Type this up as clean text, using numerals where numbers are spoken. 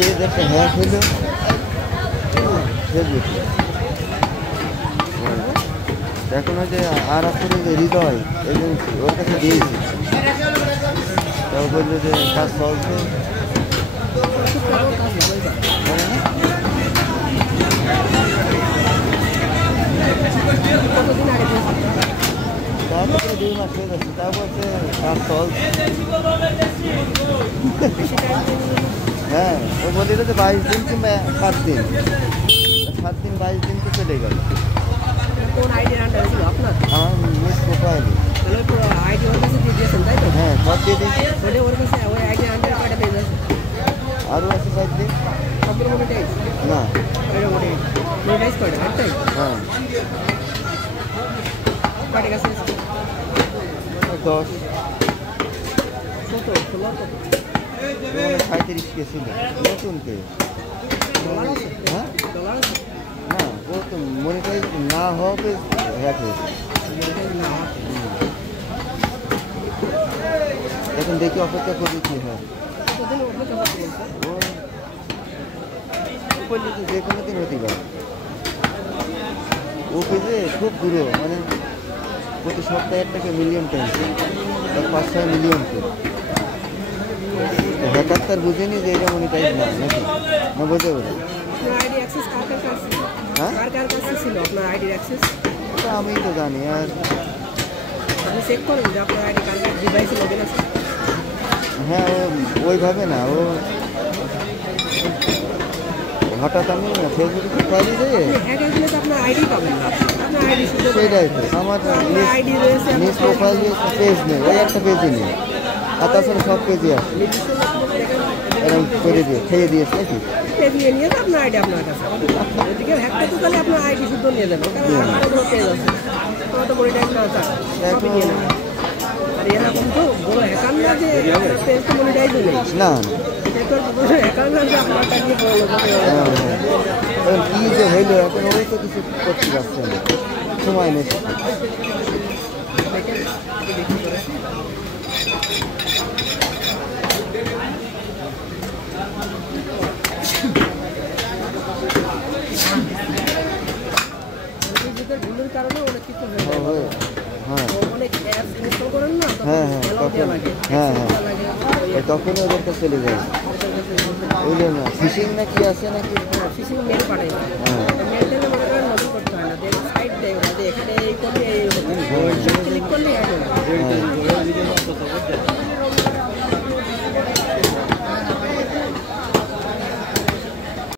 Page একটা hack হলো ফেসবুকে। এখন ওই যে আর আপনার যে হৃদয় এজেন্সি ওর কাছে দিয়েছি, তাও বললো যে কাজ চলছে। তারপরে 2 মাস হয়ে যাচ্ছে, তা বলছে কাজ চলছে। হ্যাঁ, ও বলছিল যে 22 দিন কিংবা 7 দিন, 7 দিন 22 দিন তো চলে গেল। আমার মিস প্রোফাইলে। হ্যাঁ, সব দিয়ে দিয়েছি। আরও আছে 7 দিন না। হ্যাঁ 10 35 কে ছিল নতুন কে। হ্যাঁ না, ও তো মনিটাইজ না হবে হ্যাক হয়েছে। এখন দেখি অপেক্ষা করি কি হয়। ও যে কোনো দিন হতে পারে। ও পেজে খুব দূর, মানে প্রতি সপ্তাহে একটা মিলিয়ন টাইম, 5-6 মিলিয়ন করে। হ্যাকার তার বুঝেনি যে এটা মনিটাইজ না, নাকি না বোঝে বলে। হ্যাঁ আমি তো জানি। আর হ্যাঁ ওইভাবে না, ও হঠাৎ আমি ফেসবুকে ফাইলে দিয়ে সেটাই তো আমার নিজ প্রোফাইলে পেজ নেই, ওই একটা পেজই নেই। আর তাছাড়া সব পেজই আছে এরকম করে দিয়ে খেয়ে দিয়েছে নাকি। না কি যে হইলো এখন, ওই তো কিছু করতে পারছে না, সময় নেই। তখনই ওদের কাছে চলে যায়। ওই না ফিশিং না কি আছে নাকি, ফিশিং মেল পাঠাই। হ্যাঁ করতে হয় না, সাইড দেয় এখানে এই করলে ক্লিক করলে